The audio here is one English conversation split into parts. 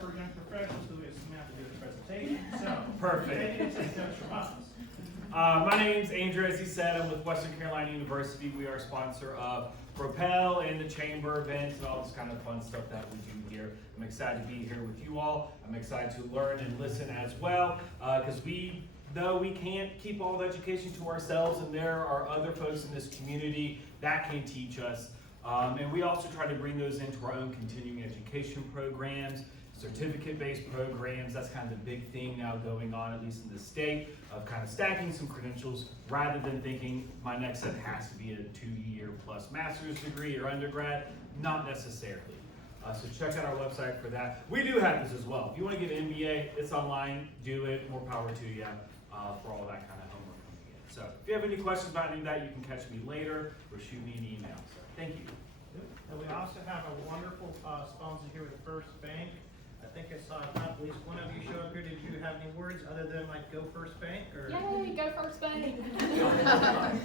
for young professionals who is Samantha to do the presentation. So, Perfect. take it to Coach Ross. My name's Andrew, as he said. I'm with Western Carolina University. We are a sponsor of PROpel and the chamber events and all this kind of fun stuff that we do here. I'm excited to be here with you all. I'm excited to learn and listen as well, because we know we can't keep all the education to ourselves, and there are other folks in this community that can teach us. And we also try to bring those into our own continuing education programs, certificate-based programs. That's kind of the big thing now going on, at least in the state, of kind of stacking some credentials rather than thinking my next step has to be a 2-year plus master's degree or undergrad. Not necessarily. So check out our website for that. We do have this as well. If you want to get an MBA, it's online. Do it. More power to you for all that kind of homework coming in. So if you have any questions about any of that, you can catch me later or shoot me an email. So thank you. And we also have a wonderful sponsor here with First Bank. I think I saw at least one of you show up here. Did you have any words other than like go First Bank? Or? Yay, go First Bank.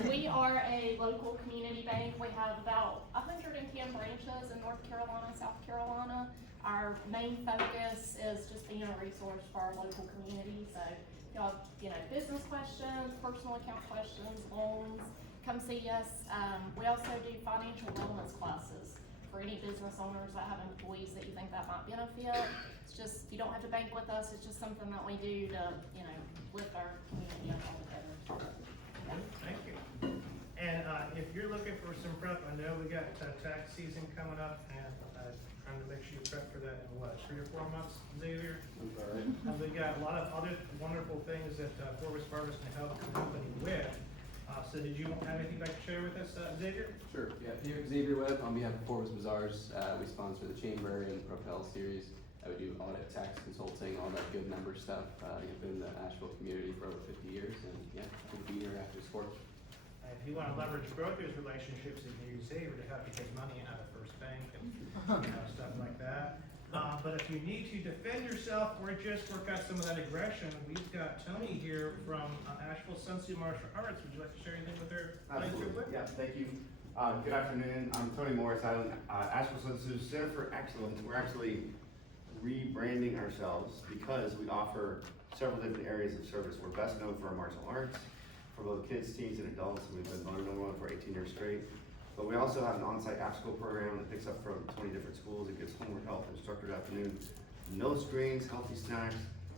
We are a local community bank. We have about 110 branches in North Carolina, South Carolina. Our main focus is just being a resource for our local community. So if y'all have, business questions, personal account questions, loans, come see us. We also do financial wellness classes for any business owners that have employees that you think that might benefit. It's just, you don't have to bank with us. It's just something that we do to, lift our community up all together. Yeah. Thank you. And if you're looking for some prep, I know we got tax season coming up, and trying to make sure you prep for that in 3 or 4 months, Xavier? That's all right. And we got a lot of other wonderful things that Forbes Harvest can help the company with. So did you have anything you'd like to share with us, Xavier? Sure. Yeah, here Xavier Webb on behalf of Forbes Bazaars. We sponsor the Chamber and PROpel series. We do audit, tax consulting, all that good number stuff. I've been in the Asheville community for over 50 years, and yeah, good to be here after sports. And if you want to leverage both those relationships, you can use Xavier to help you take money out of First Bank and stuff like that. But if you need to defend yourself or just work out some of that aggression, we've got Tony here from Asheville Sunset Martial Arts. Would you like to share anything with her? Absolutely. Yeah, thank you. Good afternoon. I'm Tony Morris. I'm Asheville Sunset Center for Excellence. We're actually rebranding ourselves because we offer several different areas of service. We're best known for our martial arts, for both kids, teens, and adults. We've been voted #1 for 18 years straight. But we also have an on-site after-school program that picks up from 20 different schools. It gives homework help, instructors afternoon, no strings, healthy snacks.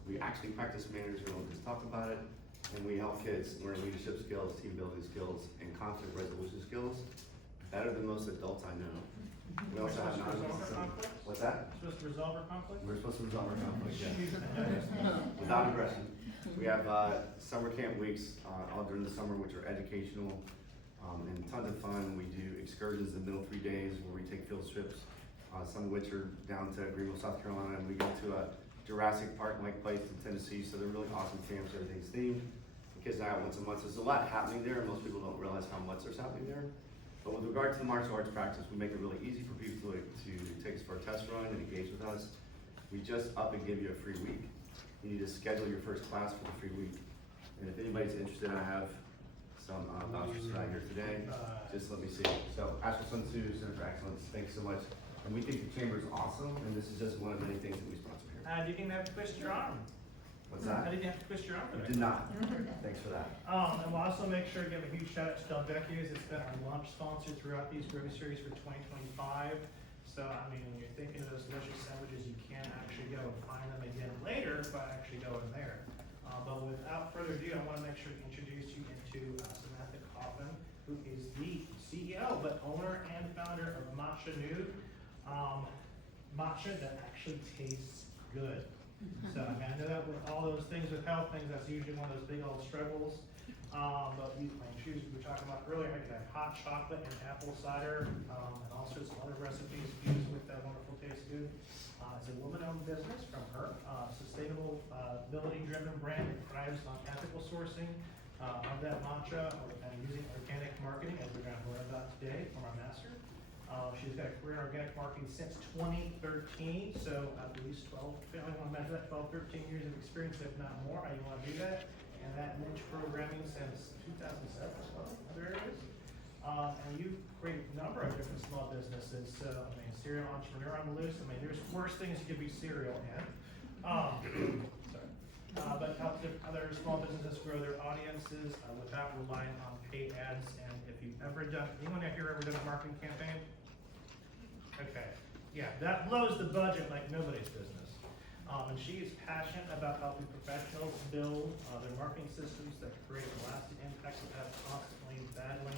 We actually practice manners, we don't just talk about it. And we help kids learn leadership skills, team building skills, and conflict resolution skills better than most adults I know. We also have conflict? What's that? Supposed to resolve our conflict? We're supposed to resolve our conflict, yeah. Without aggression. We have summer camp weeks all during the summer, which are educational. And tons of fun. We do excursions in the middle 3 days where we take field trips, some of which are down to Greenville, South Carolina, and we go to a Jurassic Park-like place in Tennessee, so they're really awesome camps, everything's themed. The kids are out once a month, so there's a lot happening there, and most people don't realize how much there's happening there. But with regard to the martial arts practice, we make it really easy for people to take us for a test run and engage with us. We just up and give you a free week. You need to schedule your first class for the free week. And if anybody's interested, I have some vouchers right here today. Just let me see. So Asheville Sun Tzu Center for Excellence, thanks so much. And we think the chamber is awesome, and this is just one of many things that we sponsor here. You didn't have to twist your arm. What's that? I didn't have to twist your arm for that. Did not. Thanks for that. And we'll also make sure to give a huge shout out to Del Vecchio's. It's been our launch sponsor throughout these groceries for 2025. So, when you're thinking of those delicious sandwiches, you can actually go and find them again later by actually going there. But without further ado, I want to make sure to introduce you into Samantha Coffin, who is the CEO, but owner and founder of Matcha Nude. Matcha that actually tastes good. So I know that with all those things with health things, that's usually one of those big old struggles. But we were talking about earlier, I could have hot chocolate and apple cider, and all sorts of other recipes fused with that wonderful taste good. It's a woman-owned business from her, sustainable, ability-driven brand that thrives on ethical sourcing of that matcha and using organic marketing, as we're going to learn about today from our master. She's got a career in organic marketing since 2013, so at least 12, if I want to measure that, 12, 13 years of experience, if not more. How you want to do that? And that niche programming since 2007 as well, other areas. And you've created a number of different small businesses. So, serial entrepreneur on the loose. There's 4 first thing is to give you cereal in. But help other small businesses grow their audiences without relying on paid ads. And if you've ever done, anyone here ever done a marketing campaign? Okay, yeah, that blows the budget like nobody's business. And she is passionate about helping professionals build their marketing systems that create a lasting impact without constantly battling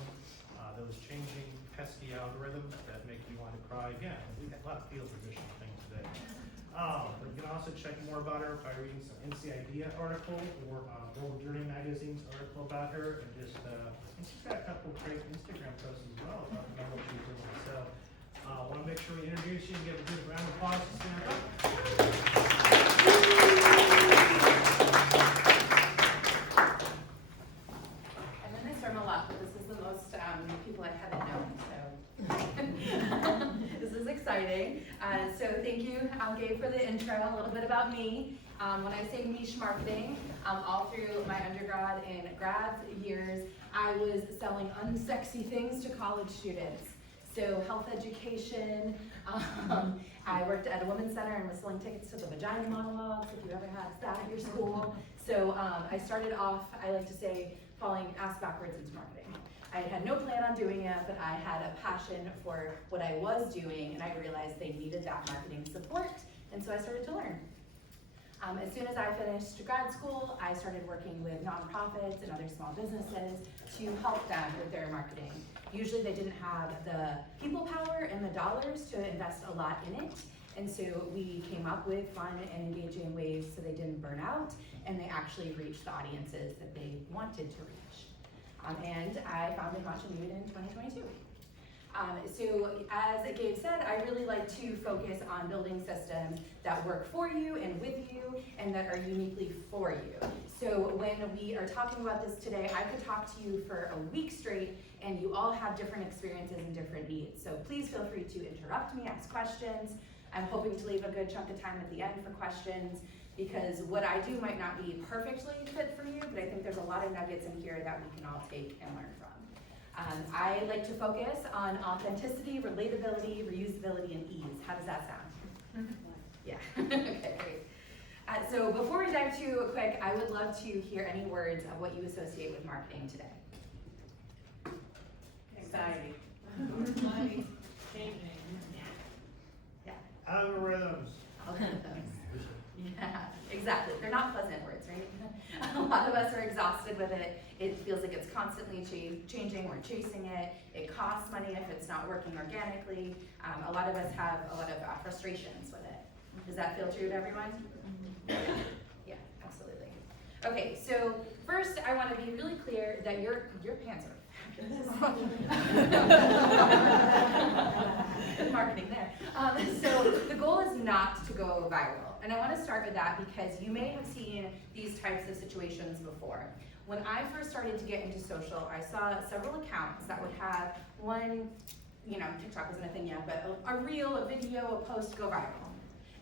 those changing pesky algorithms that make you want to cry again. We had a lot of field position things today. But you can also check more about her by reading some NCIDEA article or World Journey Magazine's article about her, and just and she's got a couple of great Instagram posts as well about what she's doing. So I want to make sure we introduce you and give a good round of applause to Samantha. I'm in this room a lot, but this is the most people I haven't known, so this is exciting. So thank you, Gabe, for the intro. A little bit about me. When I say niche marketing, all through my undergrad and grad years, I was selling unsexy things to college students. So health education, I worked at a women's center and was selling tickets to the vagina monologues, if you ever had that at your school. So I started off, I like to say, falling ass backwards into marketing. I had no plan on doing it, but I had a passion for what I was doing, and I realized they needed that marketing support, and so I started to learn. As soon as I finished grad school, I started working with nonprofits and other small businesses to help them with their marketing. Usually they didn't have the people power and the dollars to invest a lot in it, and so we came up with fun and engaging ways so they didn't burn out, and they actually reached the audiences that they wanted to reach. And I founded Matcha Nude in 2022. So as Gabe said, I really like to focus on building systems that work for you and with you and that are uniquely for you. So when we are talking about this today, I could talk to you for a week straight, and you all have different experiences and different needs. So please feel free to interrupt me, ask questions. I'm hoping to leave a good chunk of time at the end for questions, because what I do might not be perfectly fit for you, but I think there's a lot of nuggets in here that we can all take and learn from. I like to focus on authenticity, relatability, reusability, and ease. How does that sound? Yeah, okay, great. So before we dive too quick, I would love to hear any words of what you associate with marketing today. Anxiety. Money. Yeah. Algorithms. Yeah, exactly. They're not pleasant words, right? A lot of us are exhausted with it. It feels like it's constantly changing. We're chasing it. It costs money if it's not working organically. A lot of us have a lot of frustrations with it. Does that feel true to everyone? Yeah, absolutely. Okay, so first I want to be really clear that your pants are good marketing there. So the goal is not to go viral. And I want to start with that because you may have seen these types of situations before. When I first started to get into social, I saw several accounts that would have one, TikTok isn't a thing yet, but a reel, a video, a post go viral.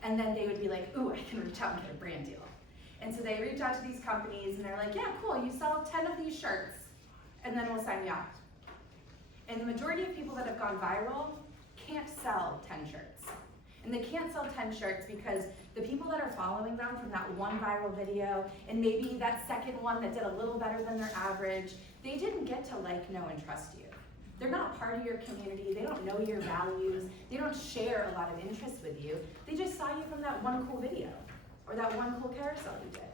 And then they would be like, ooh, I can reach out and get a brand deal. And so they reach out to these companies and they're like, yeah, cool, you sell 10 of these shirts, and then we'll sign you up. And the majority of people that have gone viral can't sell 10 shirts. And they can't sell 10 shirts because the people that are following them from that one viral video, and maybe that second one that did a little better than their average, they didn't get to like, know, and trust you. They're not part of your community, they don't know your values, they don't share a lot of interests with you. They just saw you from that one cool video, or that one cool carousel you did.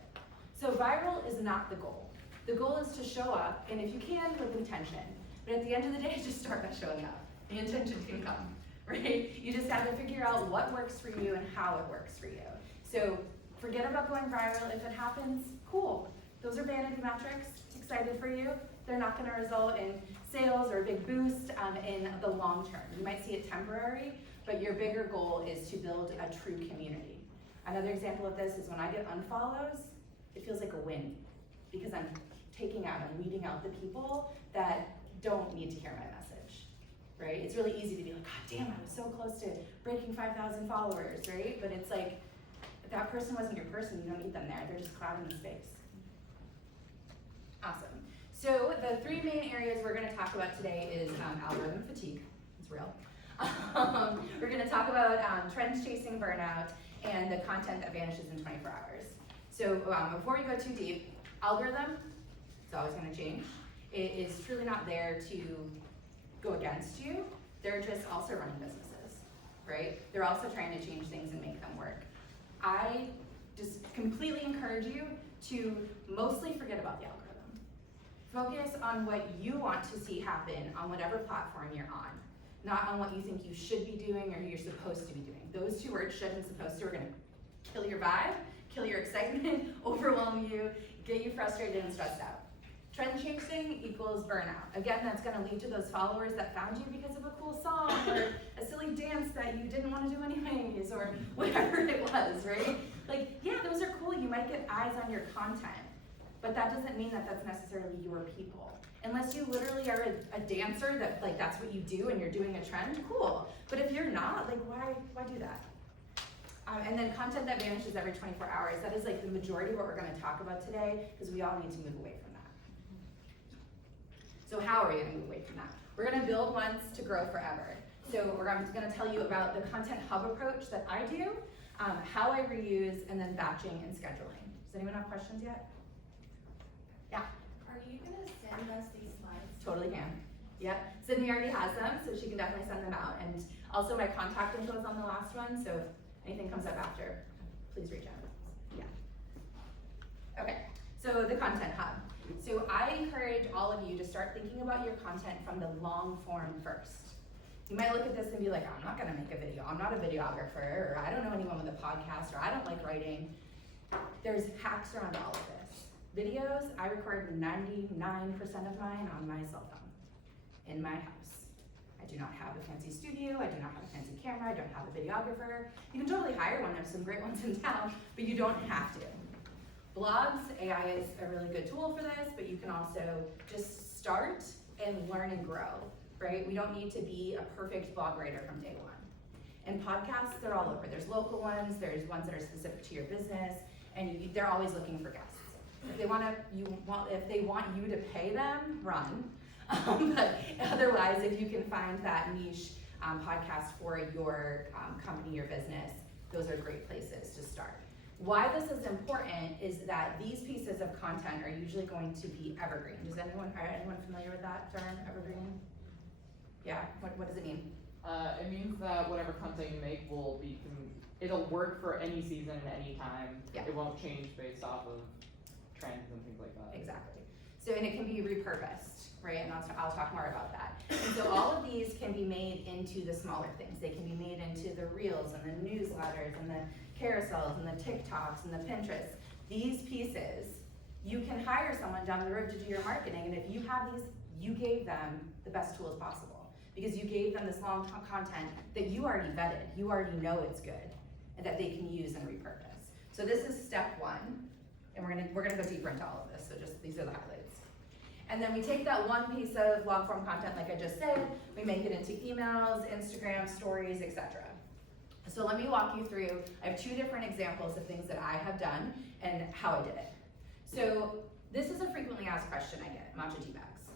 So viral is not the goal. The goal is to show up, and if you can, with intention. But at the end of the day, just start by showing up. The intention can come, right? You just have to figure out what works for you and how it works for you. So forget about going viral. If it happens, cool. Those are vanity metrics. Excited for you. They're not going to result in sales or a big boost in the long term. You might see it temporary, but your bigger goal is to build a true community. Another example of this is when I get unfollows, it feels like a win because I'm taking out and weeding out the people that don't need to hear my message, right? It's really easy to be like, God damn, I was so close to breaking 5,000 followers, right? But it's like, if that person wasn't your person, you don't need them there. They're just clouding the space. Awesome. So the three main areas we're gonna talk about today is algorithm fatigue, it's real. We're gonna talk about trends chasing burnout and the content that vanishes in 24 hours. So before we go too deep, algorithm, it's always gonna change. It is truly not there to go against you. They're just also running businesses, right? They're also trying to change things and make them work. I just completely encourage you to mostly forget about the algorithm. Focus on what you want to see happen on whatever platform you're on, not on what you think you should be doing or you're supposed to be doing. Those two words, should and supposed to, are gonna kill your vibe, kill your excitement, overwhelm you, get you frustrated and stressed out. Trend chasing equals burnout. Again, that's gonna lead to those followers that found you because of a cool song or a silly dance that you didn't wanna do anyways, or whatever it was, right? Like, yeah, those are cool, you might get eyes on your content, but that doesn't mean that that's necessarily your people. Unless you literally are a dancer that, like, that's what you do and you're doing a trend, cool. But if you're not, like, why do that? And then content that vanishes every 24 hours, that is like the majority of what we're gonna talk about today, because we all need to move away from that. So how are we gonna move away from that? We're gonna build once to grow forever. So I'm gonna tell you about the content hub approach that I do, how I reuse, and then batching and scheduling. Does anyone have questions yet? Yeah? Are you gonna send us these slides? Totally can. Yep. Sydney already has them, so she can definitely send them out. And also my contact info is on the last one, so if anything comes up after, please reach out. Yeah. Okay, so the content hub. So I encourage all of you to start thinking about your content from the long form first. You might look at this and be like, I'm not gonna make a video, I'm not a videographer, or I don't know anyone with a podcast, or I don't like writing. There's hacks around all of this. Videos, I record 99% of mine on my cell phone, in my house. I do not have a fancy studio, I do not have a fancy camera, I don't have a videographer. You can totally hire one, there's some great ones in town, but you don't have to. Blogs, AI is a really good tool for this, but you can also just start and learn and grow, right? We don't need to be a perfect blog writer from day one. And podcasts, they're all over. There's local ones, there's ones that are specific to your business, and they're always looking for guests. If they want you to pay them, run. But otherwise, if you can find that niche podcast for your company, your business, those are great places to start. Why this is important is that these pieces of content are usually going to be evergreen. Are anyone familiar with that term, evergreen? Yeah, what does it mean? It means that whatever content you make it'll work for any season and any time. Yeah. It won't change based off of trends and things like that. Exactly. So, and it can be repurposed, right? And I'll talk more about that. And so all of these can be made into the smaller things. They can be made into the reels and the newsletters and the carousels and the TikToks and the Pinterest. These pieces, you can hire someone down the road to do your marketing, and if you have these, you gave them the best tools possible, because you gave them this long content that you already vetted, you already know it's good, and that they can use and repurpose. So this is step one, and we're gonna go deeper into all of this, so just these are the highlights. And then we take that one piece of long form content, like I just said, we make it into emails, Instagram, stories, etc. So let me walk you through, I have two different examples of things that I have done and how I did it. So this is a frequently asked question I get, matcha tea bags.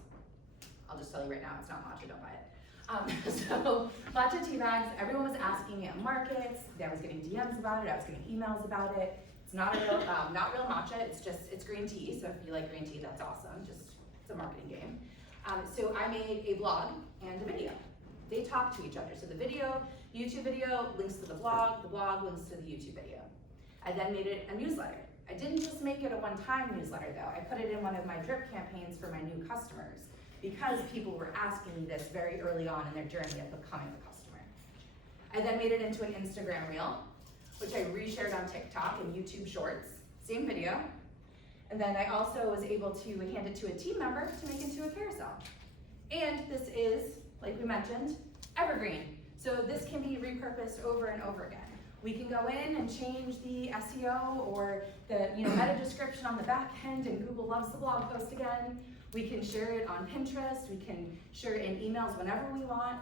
I'll just tell you right now, it's not matcha, don't buy it. So matcha tea bags, everyone was asking me at markets, I was getting DMs about it, I was getting emails about it. It's not real matcha, it's green tea, so if you like green tea, that's awesome, it's a marketing game. So I made a blog and a video. They talk to each other, so the YouTube video links to the blog links to the YouTube video. I then made it a newsletter. I didn't just make it a one-time newsletter though, I put it in one of my drip campaigns for my new customers, because people were asking me this very early on in their journey of becoming a customer. I then made it into an Instagram reel, which I reshared on TikTok and YouTube Shorts, same video. And then I also was able to hand it to a team member to make into a carousel. And this is, like we mentioned, evergreen. So this can be repurposed over and over again. We can go in and change the SEO or the meta description on the back end, and Google loves the blog post again. We can share it on Pinterest, we can share it in emails whenever we want.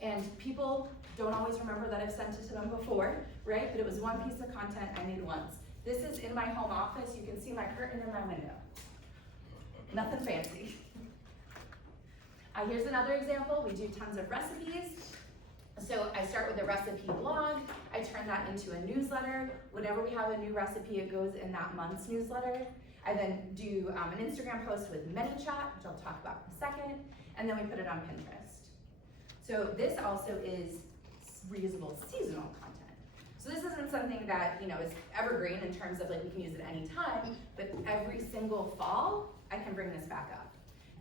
And people don't always remember that I've sent it to them before, right? But it was one piece of content I made once. This is in my home office. You can see my curtain in my window. Nothing fancy. Here's another example. We do tons of recipes. So I start with a recipe blog, I turn that into a newsletter. Whenever we have a new recipe, it goes in that month's newsletter. I then do an Instagram post with ManyChat, which I'll talk about in a second, and then we put it on Pinterest. So this also is reusable seasonal content. So this isn't something that, you know, is evergreen in terms of like we can use it any time, but every single fall, I can bring this back up.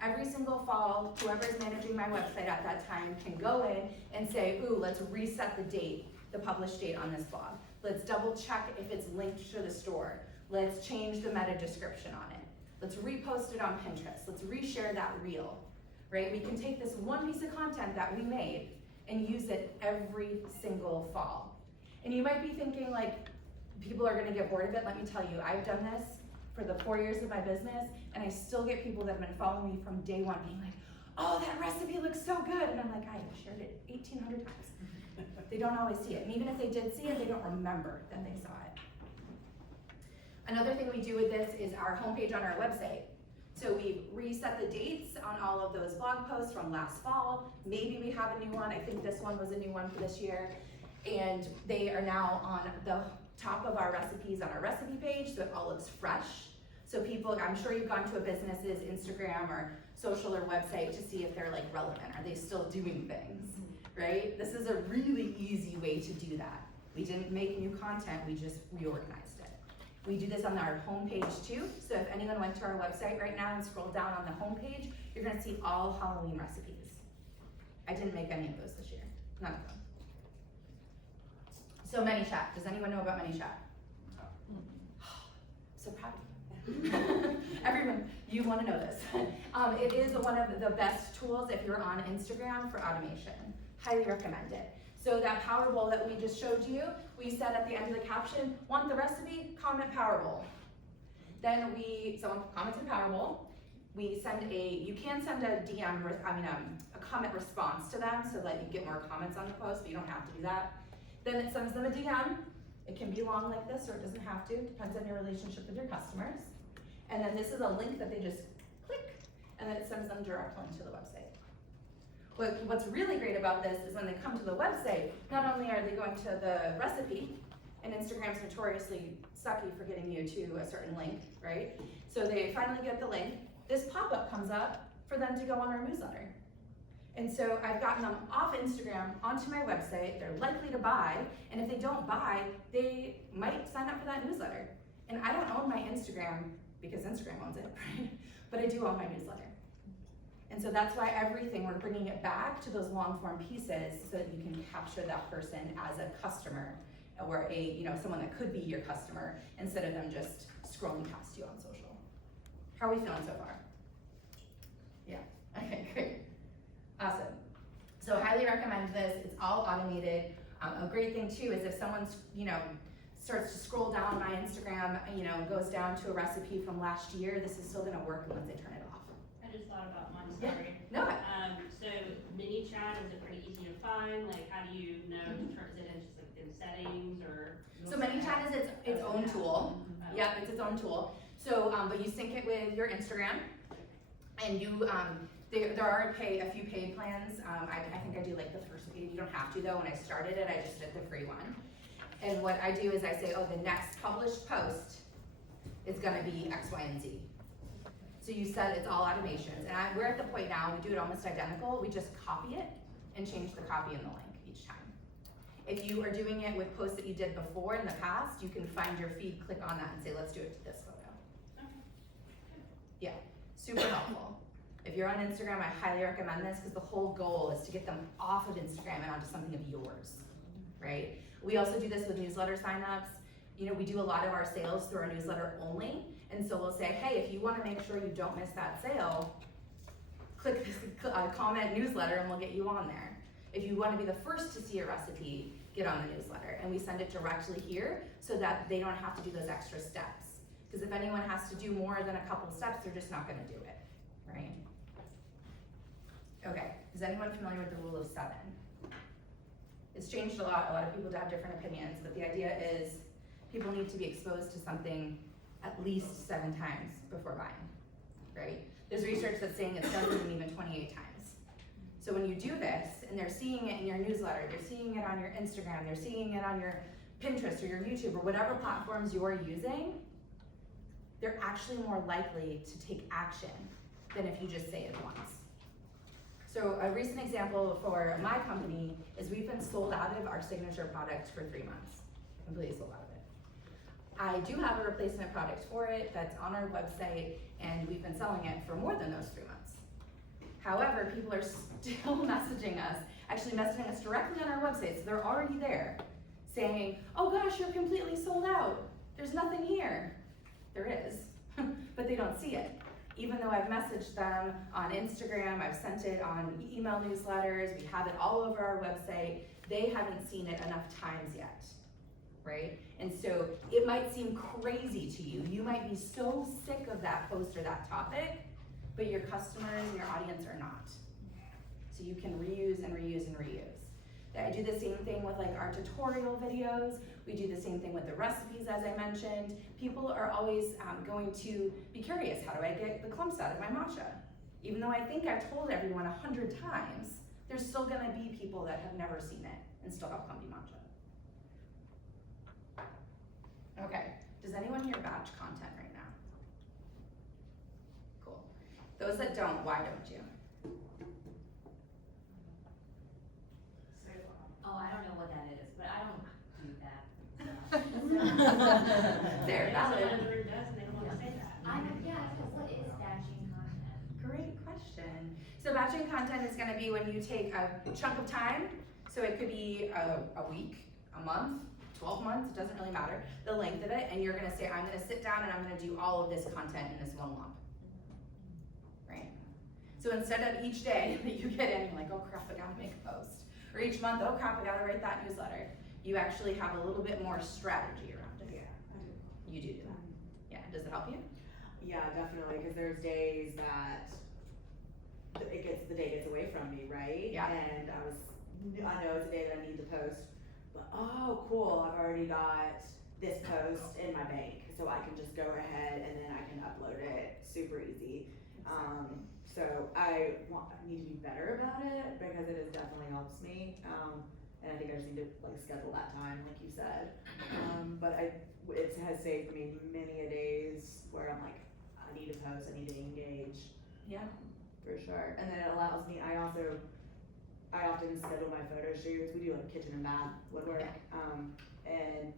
Every single fall, whoever's managing my website at that time can go in and say, ooh, let's reset the date, the published date on this blog. Let's double check if it's linked to the store. Let's change the meta description on it. Let's repost it on Pinterest. Let's reshare that reel, right? We can take this one piece of content that we made and use it every single fall. And you might be thinking like, people are gonna get bored of it. Let me tell you, I've done this for the 4 years of my business, and I still get people that have been following me from day one being like, oh, that recipe looks so good. And I'm like, I have shared it 1,800 times. They don't always see it. And even if they did see it, they don't remember that they saw it. Another thing we do with this is our homepage on our website. So we've reset the dates on all of those blog posts from last fall. Maybe we have a new one. I think this one was a new one for this year. And they are now on the top of our recipes on our recipe page, so it all looks fresh. So people, I'm sure you've gone to a business's Instagram or social or website to see if they're like relevant. Are they still doing things, right? This is a really easy way to do that. We didn't make new content, we just reorganized it. We do this on our homepage too. So if anyone went to our website right now and scrolled down on the homepage, you're gonna see all Halloween recipes. I didn't make any of those this year, none of them. So ManyChat, does anyone know about ManyChat? So proud of you. Everyone, you wanna know this. It is one of the best tools if you're on Instagram for automation. Highly recommend it. So that Power Bowl that we just showed you, we said at the end of the caption, want the recipe? Comment Power Bowl. Then someone comments in Power Bowl. We send you can send a DM, a comment response to them so that you get more comments on the post, but you don't have to do that. Then it sends them a DM. It can be long like this, or it doesn't have to, depends on your relationship with your customers. And then this is a link that they just click, and then it sends them directly to the website. What's really great about this is when they come to the website, not only are they going to the recipe, and Instagram's notoriously sucky for getting you to a certain link, right? So they finally get the link, this pop-up comes up for them to go on our newsletter. And so I've gotten them off Instagram onto my website, they're likely to buy, and if they don't buy, they might sign up for that newsletter. And I don't own my Instagram because Instagram owns it, right? But I do own my newsletter. And so that's why everything, we're bringing it back to those long form pieces so that you can capture that person as a customer or someone that could be your customer instead of them just scrolling past you on social. How are we feeling so far? Yeah, okay, great. Awesome. So highly recommend this. It's all automated. A great thing too is if someone's, starts to scroll down my Instagram, goes down to a recipe from last year, this is still gonna work once they turn it off. I just thought about mine, Yeah. sorry. No. So ManyChat, is it pretty easy to find? Like, how do you know to turn, is it in just like in settings or? So ManyChat is its own tool. Oh. Yep, it's its own tool. So, but you sync it with your Instagram, and you, there are a few paid plans. I think I do like the first paid. You don't have to though. When I started it, I just did the free one. And what I do is I say, oh, the next published post is gonna be X, Y, and Z. So you said it's all automations, and we're at the point now, we do it almost identical, we just copy it and change the copy and the link each time. If you are doing it with posts that you did before in the past, you can find your feed, click on that and say, let's do it to this photo. Okay. Yeah, super helpful. If you're on Instagram, I highly recommend this because the whole goal is to get them off of Instagram and onto something of yours, right? We also do this with newsletter signups. We do a lot of our sales through our newsletter only. And so we'll say, hey, if you wanna make sure you don't miss that sale, click this comment newsletter and we'll get you on there. If you wanna be the first to see a recipe, get on the newsletter. And we send it directly here so that they don't have to do those extra steps. Because if anyone has to do more than a couple steps, they're just not gonna do it, right? Okay, is anyone familiar with the rule of 7? It's changed a lot of people have different opinions, but the idea is people need to be exposed to something at least 7 times before buying, right? There's research that's saying it's done even 28 times. So when you do this, and they're seeing it in your newsletter, they're seeing it on your Instagram, they're seeing it on your Pinterest or your YouTube or whatever platforms you're using, they're actually more likely to take action than if you just say it once. So a recent example for my company is we've been sold out of our signature product for 3 months, completely sold out of it. I do have a replacement product for it that's on our website, and we've been selling it for more than those 3 months. However, people are still messaging us, actually messaging us directly on our website, so they're already there, saying, oh gosh, you're completely sold out. There's nothing here. There is, but they don't see it. Even though I've messaged them on Instagram, I've sent it on email newsletters, we have it all over our website, they haven't seen it enough times yet, right? And so it might seem crazy to you. You might be so sick of that post or that topic, but your customers and your audience are not. So you can reuse and reuse and reuse. I do the same thing with like our tutorial videos. We do the same thing with the recipes, as I mentioned. People are always going to be curious, how do I get the clumps out of my matcha? Even though I think I've told everyone 100 times, there's still gonna be people that have never seen it and still have clumpy matcha. Okay, does anyone hear batch content right now? Cool. Those that don't, why don't you? Oh, I don't know what that is, but I don't do that. They're valid. Someone in the room does, and they don't wanna say that. What is batching content? Great question. So batching content is gonna be when you take a chunk of time, so it could be a week, a month, 12 months, it doesn't really matter, the length of it, and you're gonna say, I'm gonna sit down and I'm gonna do all of this content in this one lump. Right? So instead of each day that you get in, you're like, oh crap, I gotta make a post. Or each month, oh crap, I gotta write that newsletter. You actually have a little bit more strategy around it. Yeah, I do. You do that. Yeah, does it help you? Yeah, definitely, because there's days that the day gets away from me, right? Yeah. And I know it's a day that I need to post, but oh cool, I've already got this post in my bank, so I can just go ahead and then I can upload it super easy. So I need to be better about it because it has definitely helps me. And I think I just need to like schedule that time, like you said. But it has saved me many a days where I'm like, I need to post, I need to engage. Yeah. For sure. And then it allows me, I often schedule my photo shoots. We do like kitchen and bath woodwork. And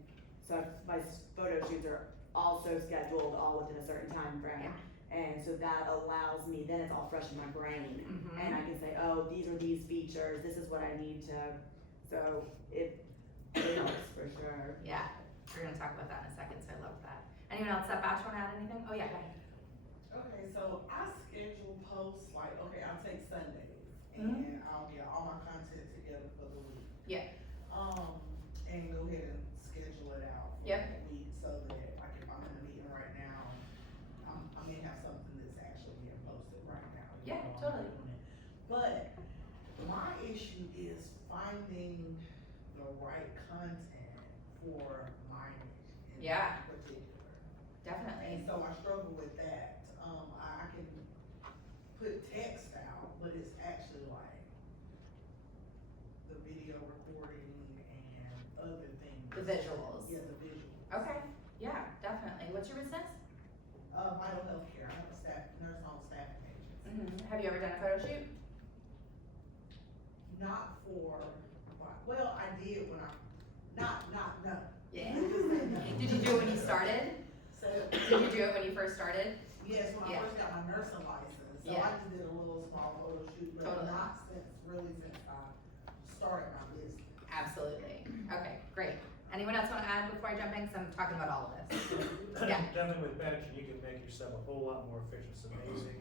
so my photo shoots are also scheduled all within a certain time frame. Yeah. And so that allows me, then it's all fresh in my brain. Mm-hmm. And I can say, oh, these are these features, this is what I need to, so it helps for sure. Yeah, we're gonna talk about that in a second, so I love that. Anyone else that batch wanna add anything? Oh yeah, go ahead. Okay, so I schedule posts like, okay, I'll take Sundays and I'll get all my content together for the week. Yeah. And go ahead and schedule it out for that week so that like if I'm in a meeting right now, I may have something that's actually being posted right now. Yeah, I'm totally. doing it. But my issue is finding the right content for my niche in particular. Definitely. And so I struggle with that. I can put text out, but it's actually like the video recording and other things. The visuals. Yeah, the visuals. Okay, yeah, definitely. What's your business? Vital healthcare. I have a nurse on staff pages. Have you ever done a photo shoot? Not for, well, I did when no. Yeah. Did you do it when you started? So, Did you do it when you first started? yes, when Yeah. I first got my nursing license, so I just did a little small photo shoot, but Totally. not since I started my business. Absolutely. Okay, great. Anyone else wanna add before I jump in? Cause I'm talking about all of this. Yeah. Definitely with batching, you can make yourself a whole lot more efficient. It's amazing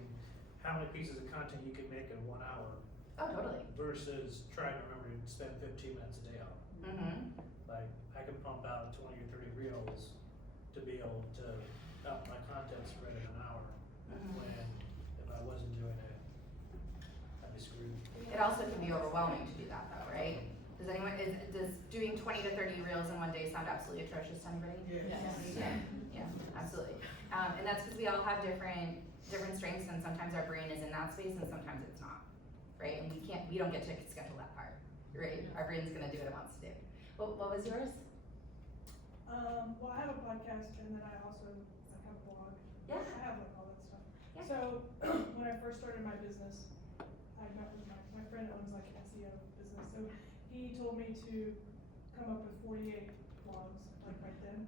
how many pieces of content you can make in 1 hour Oh, totally. versus trying to remember to spend 15 minutes a day on it. Like, I could pump out 20 or 30 reels to be able to up my content spread in an hour. When if I wasn't doing it, I'd be screwed. It also can be overwhelming to do that though, right? Does doing 20 to 30 reels in one day sound absolutely atrocious to anybody? Yeah, absolutely. And that's because we all have different strengths, and sometimes our brain is in that space and sometimes it's not. right? And we don't get to schedule that part, right? Our brain's gonna do what it wants to do. What was yours? Well, I have a podcast and then I also have a blog. Yeah. I have like all that stuff. Yeah. So when I first started my business, I met with my friend owns like an SEO business. So he told me to come up with 48 blogs, like right then.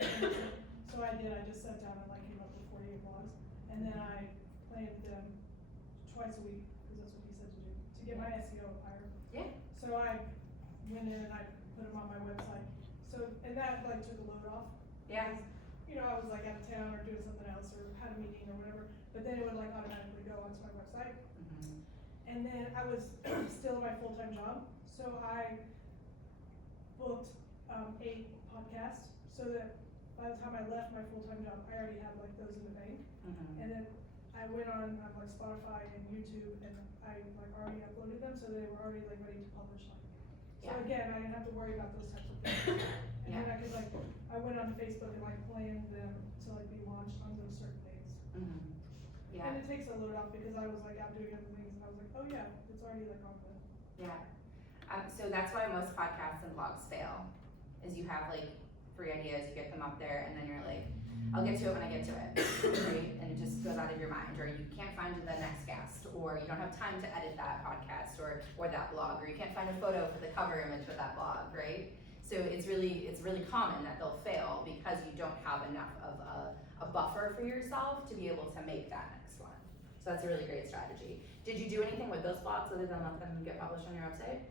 So I did, I just sat down and like came up with 48 blogs. And then I planned them twice a week, because that's what he said to do, to get my SEO higher. Yeah. So I went in and I put them on my website. So, and that like took a load off. Yeah. Because, you know, I was like out of town or doing something else or had a meeting or whatever, but then it would like automatically go onto my website. Mm-hmm. And then I was still in my full-time job, so I booked 8 podcasts, so that by the time I left my full-time job, I already had like those in the bank. Mm-hmm. And then I went on like Spotify and YouTube, and I like already uploaded them, so they were already like ready to publish. Like, so Yeah. again, I didn't have to worry about those types of things. And Yeah. then I could like, I went on Facebook and like planned them to like be launched on those certain days. Mm-hmm. Yeah. And it takes a load off because I was like out doing other things, and I was like, oh yeah, it's already like on the. Yeah. So that's why most podcasts and blogs fail, is you have like 3 ideas, you get them up there, and then you're like, I'll get to it when I get to it, right? And it just goes out of your mind, or you can't find the next guest, or you don't have time to edit that podcast or that blog, or you can't find a photo for the cover image for that blog, right? So it's really common that they'll fail because you don't have enough of a buffer for yourself to be able to make that next one. So that's a really great strategy. Did you do anything with those blogs other than let them get published on your website?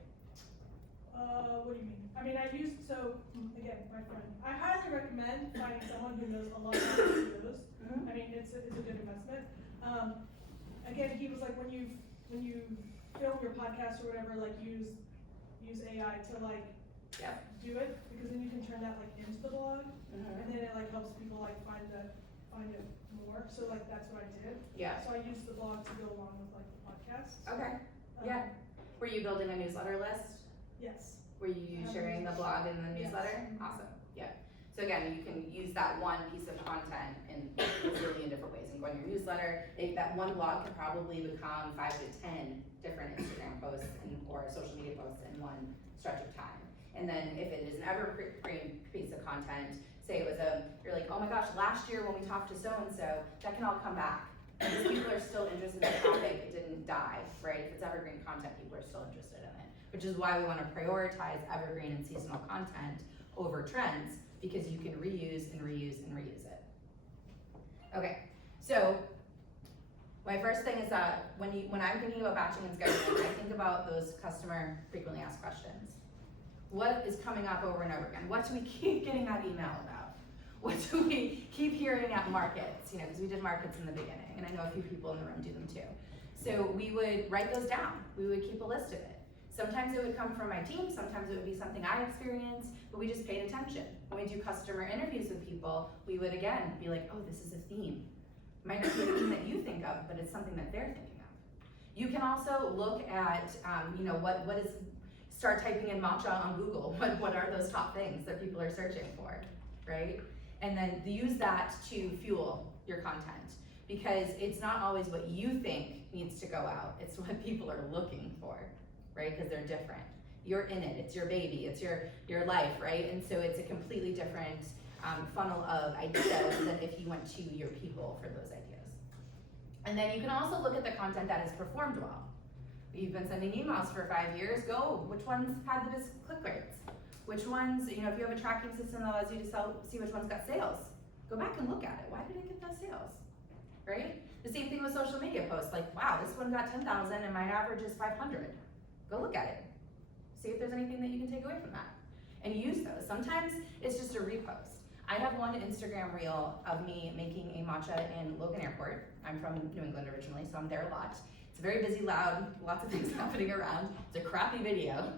What do you mean? I mean, I used, so, again, my friend, I highly recommend finding someone who knows a lot about videos. Mm-hmm. I mean, it's a good investment. Again, he was like, when you film your podcast or whatever, like use AI to like do it, because then you can turn that like into the blog, and then it like helps people like find it more. So like that's what I did. Yeah. So I used the blog to go along with like the podcast. Okay. Yeah. Were you building a newsletter list? Yes. Were you sharing the blog in the newsletter? Yes. Awesome. Yeah. So again, you can use that one piece of content in a zillion different ways. And go on your newsletter. That one blog could probably become 5 to 10 different Instagram posts or social media posts in one stretch of time. And then if it is an evergreen piece of content, say it was you're like, oh my gosh, last year when we talked to so-and-so, that can all come back. Because people are still interested in the topic, it didn't die, right? If it's evergreen content, people are still interested in it. Which is why we want to prioritize evergreen and seasonal content over trends, because you can reuse and reuse and reuse it. Okay, so my first thing is that when I'm thinking about batching and scheduling, I think about those customer frequently asked questions. What is coming up over and over again? What do we keep getting that email about? What do we keep hearing at markets? You know, because we did markets in the beginning, and I know a few people in the room do them too. So we would write those down. We would keep a list of it. Sometimes it would come from my team, sometimes it would be something I experienced, but we just paid attention. When we do customer interviews with people, we would again be like, oh, this is a theme. Might not be a theme that you think of, but it's something that they're thinking of. You can also look at, start typing in matcha on Google. What are those top things that people are searching for, right? And then use that to fuel your content, because it's not always what you think needs to go out, it's what people are looking for, right? Because they're different. You're in it, it's your baby, it's your life, right? And so it's a completely different funnel of ideas than if you went to your people for those ideas. And then you can also look at the content that has performed well. You've been sending emails for 5 years, go, which ones had the best click rates? Which ones, if you have a tracking system that allows you to see which ones got sales, go back and look at it. Why did it get those sales, right? The same thing with social media posts, like, wow, this one got 10,000 and my average is 500. Go look at it. See if there's anything that you can take away from that. And use those. Sometimes it's just a repost. I have one Instagram reel of me making a matcha in Logan Airport. I'm from New England originally, so I'm there a lot. It's very busy, loud, lots of things happening around. It's a crappy video.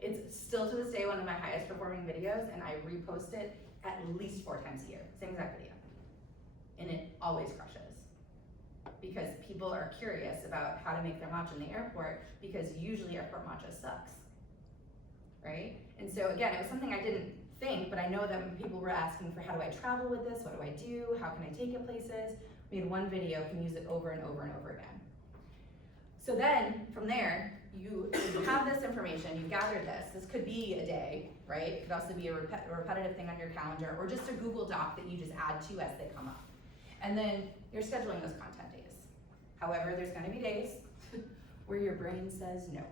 It's still to this day one of my highest performing videos, and I repost it at least 4 times a year. Same exact video. And it always crushes. Because people are curious about how to make their matcha in the airport, because usually airport matcha sucks, right? And so again, it was something I didn't think, but I know that when people were asking for how do I travel with this, what do I do, how can I take it places, we had one video, can use it over and over and over again. So then, from there, you have this information, you've gathered this could be a day, right? It could also be a repetitive thing on your calendar, or just a Google Doc that you just add to as they come up. And then you're scheduling those content days. However, there's gonna be days where your brain says no.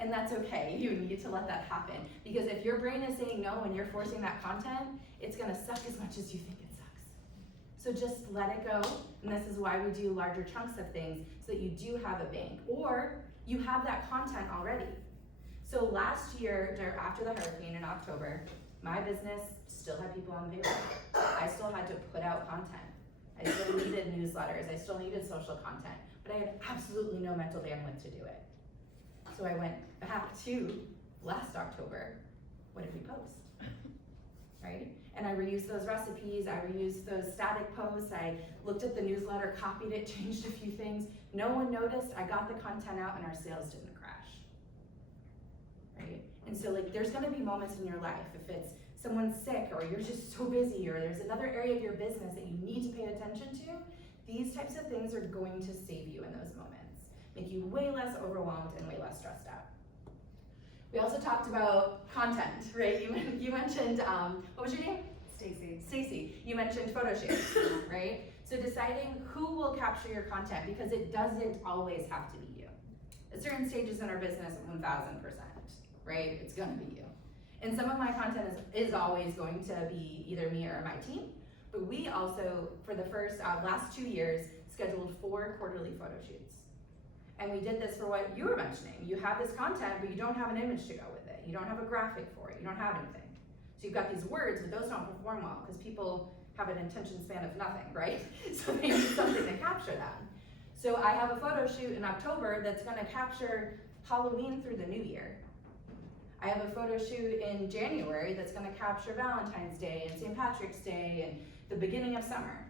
And that's okay, you need to let that happen. Because if your brain is saying no and you're forcing that content, it's gonna suck as much as you think it sucks. So just let it go, and this is why we do larger chunks of things, so that you do have a bank, or you have that content already. So last year, after the hurricane in October, my business still had people on the payroll. I still had to put out content. I still needed newsletters, I still needed social content, but I had absolutely no mental bandwidth to do it. So I went back to last October, what did we post? Right? And I reused those recipes, I reused those static posts, I looked at the newsletter, copied it, changed a few things. No one noticed, I got the content out and our sales didn't crash. Right? And so like there's gonna be moments in your life, if it's someone's sick or you're just so busy or there's another area of your business that you need to pay attention to, these types of things are going to save you in those moments. Make you way less overwhelmed and way less stressed out. We also talked about content, right? You mentioned, what was your name? Stacy. Stacy, you mentioned photo shoots, right? So deciding who will capture your content, because it doesn't always have to be you. At certain stages in our business, 1000%, right? It's gonna be you. And some of my content is always going to be either me or my team, but we also, for the first, last 2 years, scheduled 4 quarterly photo shoots. And we did this for what you were mentioning. You have this content, but you don't have an image to go with it. You don't have a graphic for it. You don't have anything. So you've got these words, but those don't perform well because people have an attention span of nothing, right? So they need something to capture them. So I have a photo shoot in October that's gonna capture Halloween through the new year. I have a photo shoot in January that's gonna capture Valentine's Day and St. Patrick's Day and the beginning of summer.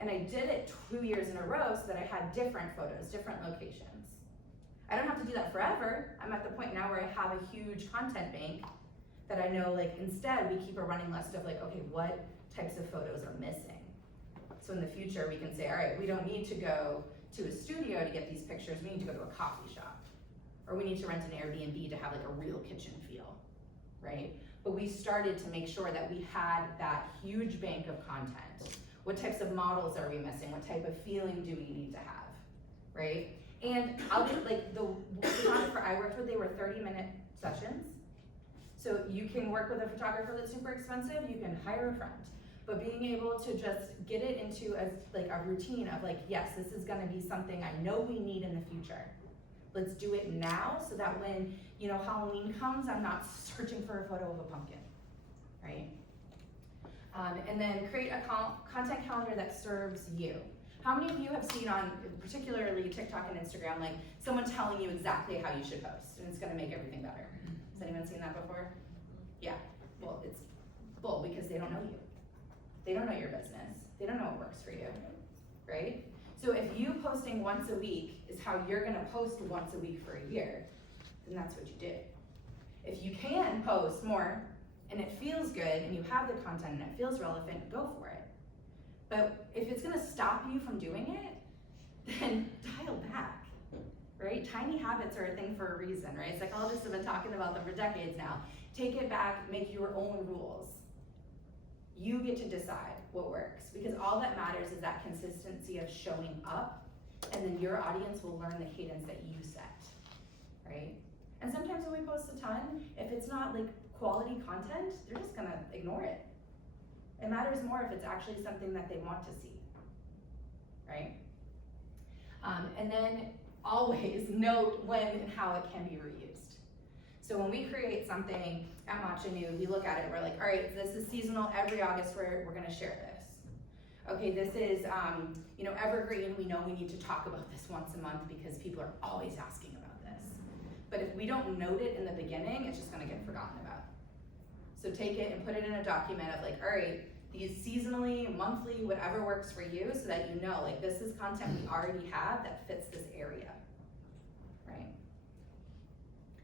And I did it 2 years in a row so that I had different photos, different locations. I don't have to do that forever. I'm at the point now where I have a huge content bank that I know, like, instead we keep a running list of like, okay, what types of photos are missing? So in the future we can say, all right, we don't need to go to a studio to get these pictures, we need to go to a coffee shop. Or we need to rent an Airbnb to have like a real kitchen feel, right? But we started to make sure that we had that huge bank of content. What types of models are we missing? What type of feeling do we need to have, right? And I'll be like, the photographer I worked with, they were 30-minute sessions. So you can work with a photographer that's super expensive, you can hire a friend. But being able to just get it into a routine of like, yes, this is gonna be something I know we need in the future. Let's do it now so that when, you know, Halloween comes, I'm not searching for a photo of a pumpkin, right? And then create a content calendar that serves you. How many of you have seen on, particularly TikTok and Instagram, like someone telling you exactly how you should post and it's gonna make everything better? Has anyone seen that before? Yeah, well, it's bull because they don't know you. They don't know your business. They don't know what works for you, right? So if you posting once a week is how you're gonna post once a week for a year, then that's what you did. If you can post more and it feels good and you have the content and it feels relevant, go for it. But if it's gonna stop you from doing it, then dial back, right? Tiny habits are a thing for a reason, right? Psychologists have been talking about them for decades now. Take it back, make your own rules. You get to decide what works, because all that matters is that consistency of showing up, and then your audience will learn the cadence that you set, right? And sometimes when we post a ton, if it's not like quality content, they're just gonna ignore it. It matters more if it's actually something that they want to see, right? And then always note when and how it can be reused. So when we create something at Matcha Nude, we look at it, we're like, all right, this is seasonal, every August we're gonna share this. Okay, this is, you know, evergreen, we know we need to talk about this once a month because people are always asking about this. But if we don't note it in the beginning, it's just gonna get forgotten about. So take it and put it in a document of like, all right, these seasonally, monthly, whatever works for you, so that you know, like, this is content we already have that fits this area, right?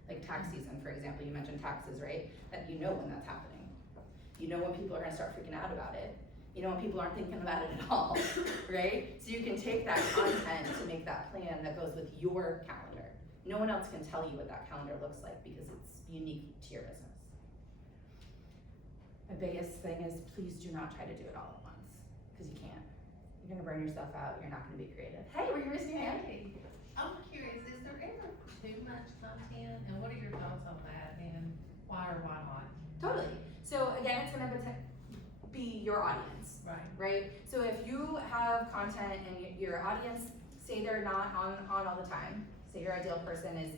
Like tax season, for example, you mentioned taxes, right? That you know when that's happening. You know when people are gonna start freaking out about it. you know, when people aren't thinking about it at all, right? So you can take that content to make that plan that goes with your calendar. No one else can tell you what that calendar looks like because it's unique to your business. My biggest thing is please do not try to do it all at once, because you can't. You're gonna burn yourself out, you're not gonna be creative. Hey, were you raising your hand? Hey, I'm curious, is there ever too much content, and what are your thoughts on that, and why or why not? Totally. So again, it's gonna be your audience, right? So if you have content and your audience, say they're not on all the time, say your ideal person is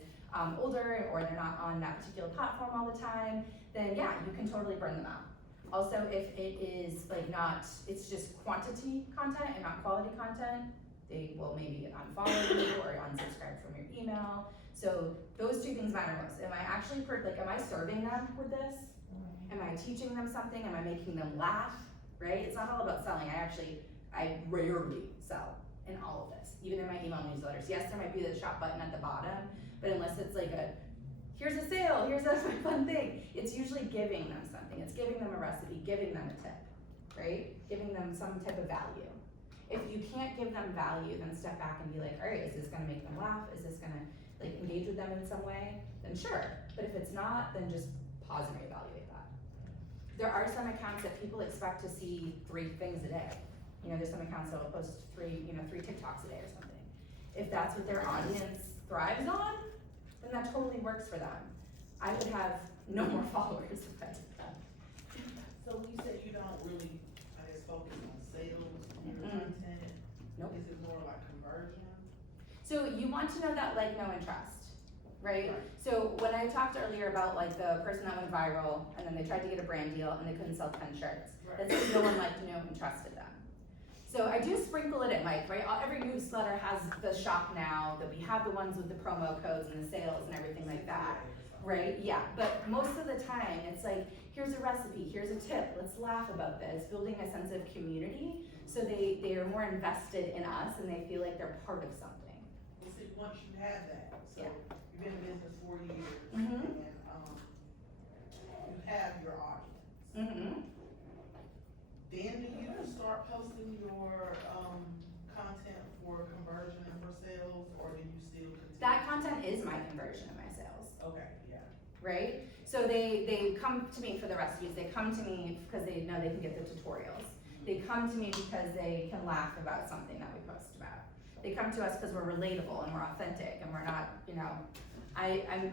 older or they're not on that particular platform all the time, then yeah, you can totally burn them out. Also, if it is like it's just quantity content and not quality content, they will maybe unfollow you or unsubscribe from your email. So those two things matter most. Am I actually, am I serving them with this? Am I teaching them something? Am I making them laugh, right? It's not all about selling. I rarely sell in all of this, even in my email newsletters. Yes, there might be the shop button at the bottom, but unless it's like here's a sale, here's a fun thing, it's usually giving them something. It's giving them a recipe, giving them a tip, right? Giving them some type of value. If you can't give them value, then step back and be like, all right, is this gonna make them laugh? Is this gonna engage with them in some way? Then sure, but if it's not, then just pause and reevaluate that. There are some accounts that people expect to see 3 things a day. You know, there's some accounts that will post 3 TikToks a day or something. If that's what their audience thrives on, then that totally works for them. I would have no more followers if I did that. So you said you don't really, I guess, focus on sales in your content? Nope. Is it more like conversion? So you want to know that like, know, and trust, right? So when I talked earlier about the person that went viral and then they tried to get a brand deal and they couldn't sell 10 shirts, that's because no one liked, knew, and trusted them. So I do sprinkle it in, right? Every newsletter has the shop now, that we have the ones with the promo codes and the sales and everything like that, right? Yeah, but most of the time it's like, here's a recipe, here's a tip, let's laugh about this, building a sense of community so they are more invested in us and they feel like they're part of something. You see, once you have that, so Yeah. you've been in business 4 years, Mhm. and you have your audience. Mm-hmm. Then do you start posting your content for conversion and for sales, or do you still continue? That content is my conversion and my sales. Okay, yeah. Right? So they come to me for the recipes, they come to me because they know they can get the tutorials. They come to me because they can laugh about something that we post about. They come to us because we're relatable and we're authentic and we're not,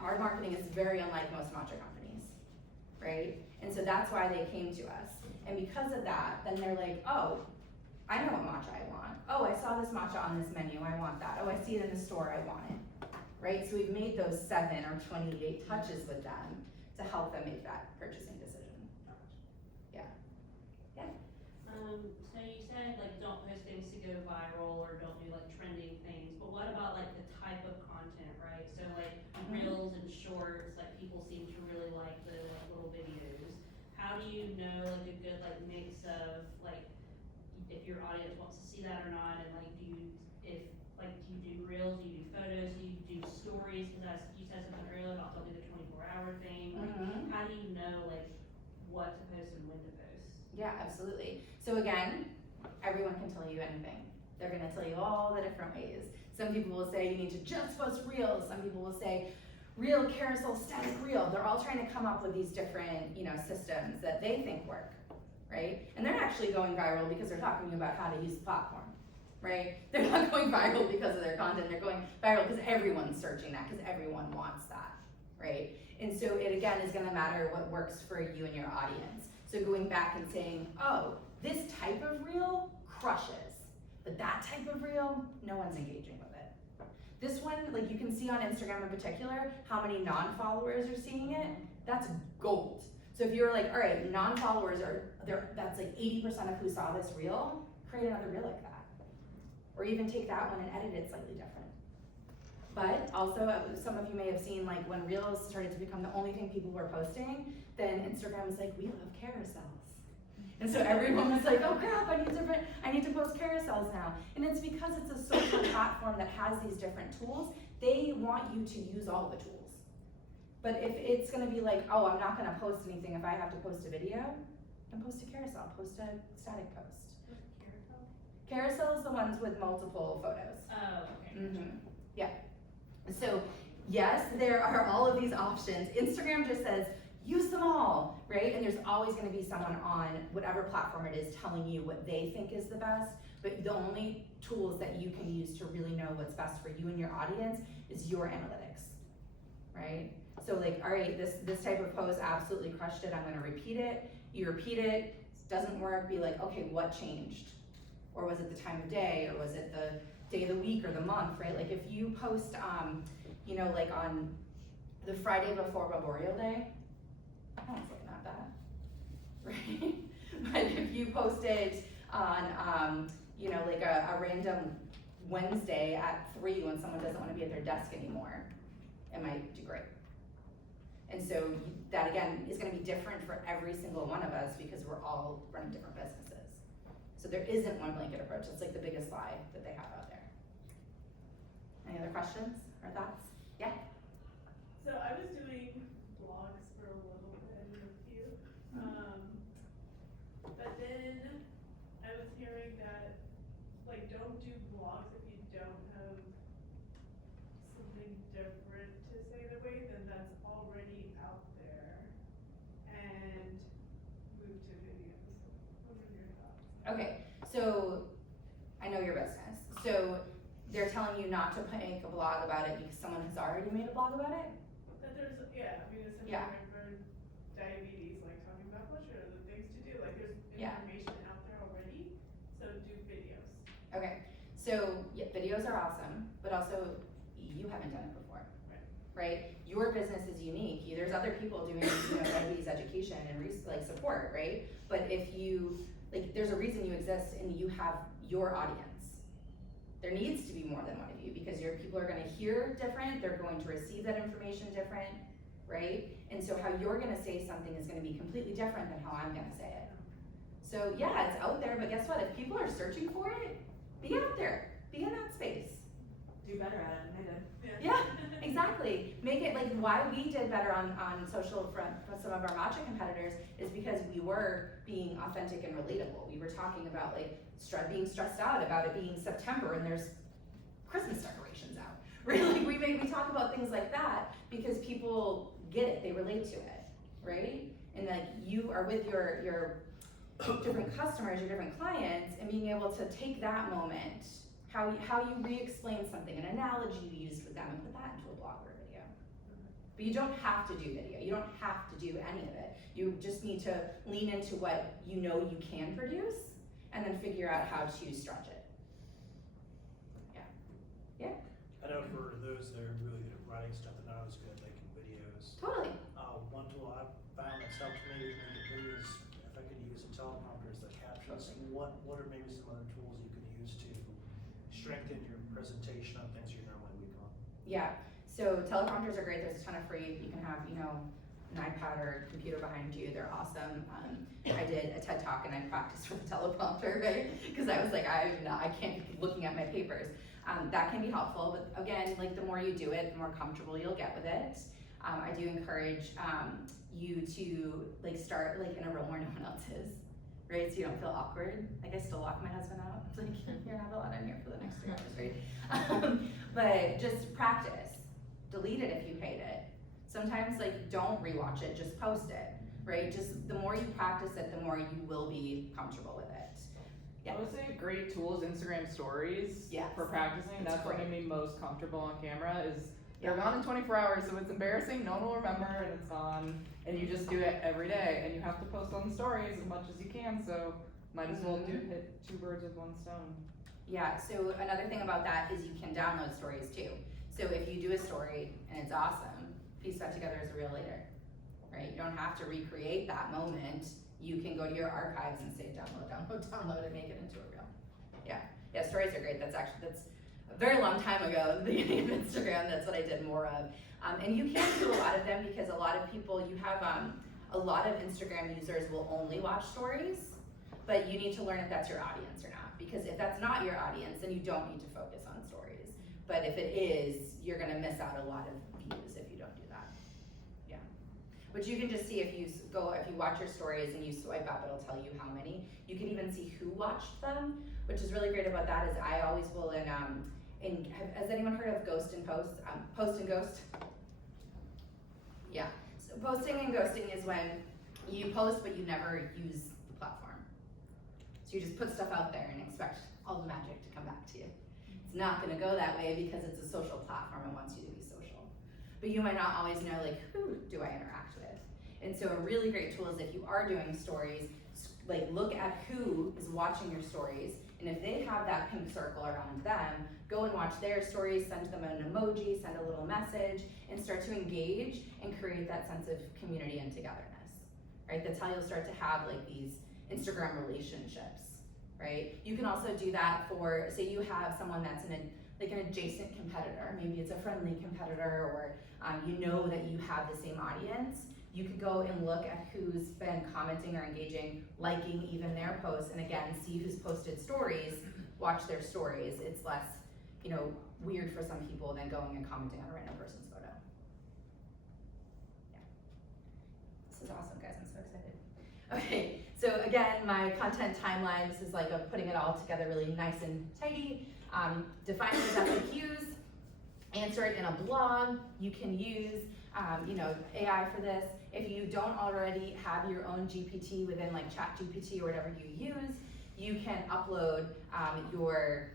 our marketing is very unlike most matcha companies, right? And so that's why they came to us. And because of that, then they're like, oh, I know what matcha I want. Oh, I saw this matcha on this menu, I want that. Oh, I see it in the store, I want it. Right? So we've made those 7 or 28 touches with them to help them make that purchasing decision. Yeah. Yeah. So you said don't post things to go viral or don't do trending things, but what about the type of content, right? So reels and shorts, people seem to really like the little videos. How do you know a good mix of if your audience wants to see that or not, and do you do reels, do you do photos, do you do stories? Because you said something earlier about don't do the 24-hour thing. How do you know what to post and when to post? Yeah, absolutely. So again, everyone can tell you anything. They're gonna tell you all the different ways. Some people will say you need to just post reels. Some people will say reel, carousel, static reel. They're all trying to come up with these different, systems that they think work, right? And they're actually going viral because they're talking about how to use the platform, right? They're not going viral because of their content. They're going viral because everyone's searching that, because everyone wants that, right? And so it again is gonna matter what works for you and your audience. So going back and saying, oh, this type of reel crushes, but that type of reel, no one's engaging with it. This one, you can see on Instagram in particular, how many non-followers are seeing it, that's gold. So if you're all right, non-followers that's 80% of who saw this reel, create another reel like that. Or even take that one and edit it slightly different. But also, some of you may have seen when reels started to become the only thing people were posting, then Instagram was like, we love carousels. And so everyone was like, oh crap, I need to post carousels now. And it's because it's a social platform that has these different tools. They want you to use all the tools. But if it's gonna be oh, I'm not gonna post anything if I have to post a video, then post a carousel, post a static post. Carousel is the ones with multiple photos. Oh, okay. Mm-hmm. Yeah. So yes, there are all of these options. Instagram just says use them all, right? And there's always going to be someone on whatever platform it is telling you what they think is the best. But the only tools that you can use to really know what's best for you and your audience is your analytics, right? So like, all right, this type of post absolutely crushed it. I'm going to repeat it. You repeat it, doesn't work. Be like, okay, what changed? Or was it the time of day? Or was it the day of the week or the month, right? Like if you post, you know, like on the Friday before Memorial Day, I don't say not bad, right? But if you post it on, you know, like a random Wednesday at 3 when someone doesn't want to be at their desk anymore, it might do great. And so that again is going to be different for every single one of us because we're all running different businesses. So there isn't one blanket approach. It's like the biggest lie that they have out there. Any other questions or thoughts? Yeah? So I was doing blogs for a little bit, and a few, but then I was hearing that, like, don't do blogs if you don't have something different to say the way, then that's already out there, and move to videos. What are your thoughts? Okay, so I know your business. So they're telling you not to make a blog about it because someone has already made a blog about it? That there's, yeah, I mean, it's something Yeah. like for diabetes, like talking about blood sugar, the things to do, like there's Yeah. information out there already, so do videos. Okay, so yeah, videos are awesome, but also you haven't done it before, right? Your business is unique. There's other people doing, you know, diabetes education and like support, right? But if you, like, there's a reason you exist and you have your audience. There needs to be more than one of you because your people are going to hear different, they're going to receive that information different, right? And so how you're going to say something is going to be completely different than how I'm going to say it. So yeah, it's out there, but guess what? If people are searching for it, be out there, be in that space. Do better at it than I did. Yeah, exactly. Make it like why we did better on social from some of our matcha competitors is because we were being authentic and relatable. We were talking about like being stressed out about it being September and there's Christmas decorations out. Really, we talk about things like that because people get it, they relate to it, right? And like you are with your different customers, your different clients, and being able to take that moment, how you re-explain something, an analogy you used with them, and put that into a blog or a video. But you don't have to do video. You don't have to do any of it. You just need to lean into what you know you can produce, and then figure out how to stretch it. Yeah. Yeah. I know for those that are really good at writing stuff, they're not as good at making videos. Totally. One tool I've found that's helped me make videos, if I could use a teleprompter, is the captions. What are maybe some other tools you could use to strengthen your presentation on things you're normally weak on? Yeah. So teleprompters are great. There's a ton of free. You can have, you know, an iPad or a computer behind you. They're awesome. I did a TED Talk and I practiced with a teleprompter, right? Because I was like, I can't be looking at my papers. That can be helpful, but again, like the more you do it, the more comfortable you'll get with it. I do encourage you to like start like in a room where no one else is, right? So you don't feel awkward. Like I still lock my husband out. It's like, you're not allowed in here for the next 3 hours, right? But just practice. Delete it if you hate it. Sometimes like don't rewatch it, just post it, right? Just the more you practice it, the more you will be comfortable with it. Yeah. I would say a great tool is Instagram stories. Yes. For practicing. It's That's what great. made me most comfortable on camera is Yeah. they're gone in 24 hours, so it's embarrassing, no one will remember, and it's gone. And you just do it every day, and you have to post on the stories as much as you can, so might as well hit 2 birds with 1 stone. Yeah, so another thing about that is you can download stories too. So if you do a story and it's awesome, piece that together as a reel later, right? You don't have to recreate that moment. You can go to your archives and say download and make it into a reel. Yeah, stories are great. That's a very long time ago, the beginning of Instagram, that's what I did more of. And you can do a lot of them because a lot of people, you have a lot of Instagram users will only watch stories, but you need to learn if that's your audience or not. Because if that's not your audience, then you don't need to focus on stories. But if it is, you're gonna miss out a lot of views if you don't do that. Yeah. which you can just see if you watch your stories and you swipe up, it'll tell you how many. You can even see who watched them, which is really great about that is I always will has anyone heard of Ghost and Post? Post and Ghost? Yeah, so posting and ghosting is when you post but you never use the platform. So you just put stuff out there and expect all the magic to come back to you. It's not gonna go that way because it's a social platform and wants you to be social. But you might not always know, like, who do I interact with? And so a really great tool is if you are doing stories, like look at who is watching your stories, and if they have that pink circle around them, go and watch their stories, send them an emoji, send a little message, and start to engage and create that sense of community and togetherness, right? That's how you'll start to have like these Instagram relationships, right? You can also do that for, say you have someone that's an adjacent competitor, maybe it's a friendly competitor, or you know that you have the same audience. You could go and look at who's been commenting or engaging, liking even their posts, and again, see who's posted stories, watch their stories. It's less, weird for some people than going and commenting on a random person's photo. Yeah. This is awesome, guys, I'm so excited. Okay, so again, my content timeline, this is like putting it all together really nice and tidy. Define those FAQs, answer it in a blog. You can use AI for this. If you don't already have your own GPT within like ChatGPT or whatever you use, you can upload your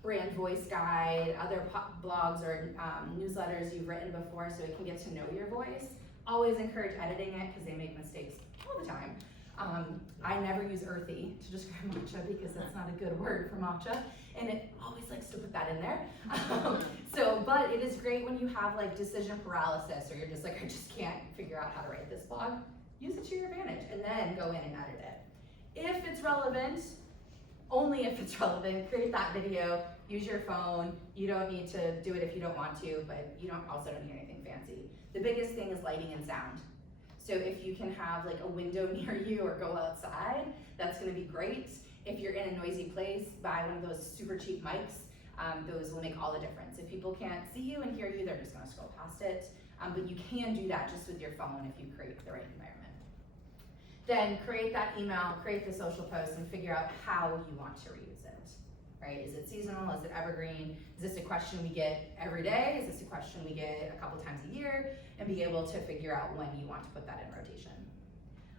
brand voice guide, other blogs or newsletters you've written before so it can get to know your voice. Always encourage editing it because they make mistakes all the time. I never use earthy to describe matcha because that's not a good word for matcha, and it always likes to put that in there. But it is great when you have like decision paralysis, or you're just like, I just can't figure out how to write this blog. Use it to your advantage, and then go in and edit it. If it's relevant, only if it's relevant, create that video, use your phone. You don't need to do it if you don't want to, but you also don't need anything fancy. The biggest thing is lighting and sound. So if you can have like a window near you or go outside, that's gonna be great. If you're in a noisy place, buy one of those super cheap mics. Those will make all the difference. If people can't see you and hear you, they're just gonna scroll past it. But you can do that just with your phone if you create the right environment. Then create that email, create the social post, and figure out how you want to reuse it, right? Is it seasonal, is it evergreen? Is this a question we get every day? Is this a question we get a couple times a year? And be able to figure out when you want to put that in rotation.